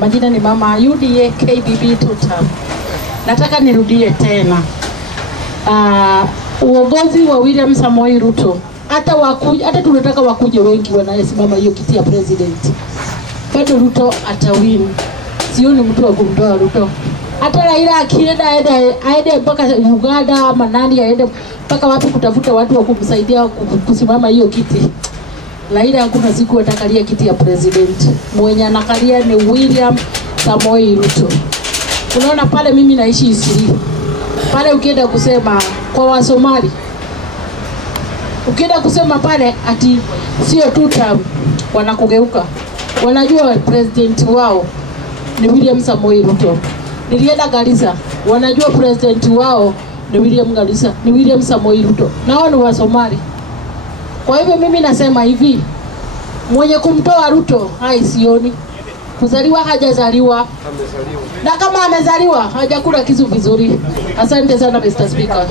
Majina ni mama UDA KBB tuta. Nataka nirudie tena. Uongozi wa William Samoei Ruto. Hata tunataka wakuje wengi wanayesimama hiyo kiti ya president. Bado Ruto atawin. Sioni mtu wa kumtoa Ruto. Hata Raila akienda aende mpaka Uganda ama nani aende mpaka wapi kutafuta watu wa kumsaidia kusimama hiyo kiti. Raila hakuna siku atakalia kiti ya president. Mwenye anakalia ni William Samoei Ruto. Unaona pale mimi naishi Isiri. Pale ukienda kusema kwa Wasomali. Ukienda kusema pale ati sio tuta wanakugeuka. Wanajua president wao ni William Samoei Ruto. Nilienda Garissa, wanajua president wao ni William Samoei Ruto. Nao ni Wasomali. Kwa hivyo mimi nasema hivi, mwenye kumtoa Ruto sioni. Kuzaliwa hajazaliwa. Na kama amezaliwa hajakula kitu vizuri. Asante sana Mr. Speaker.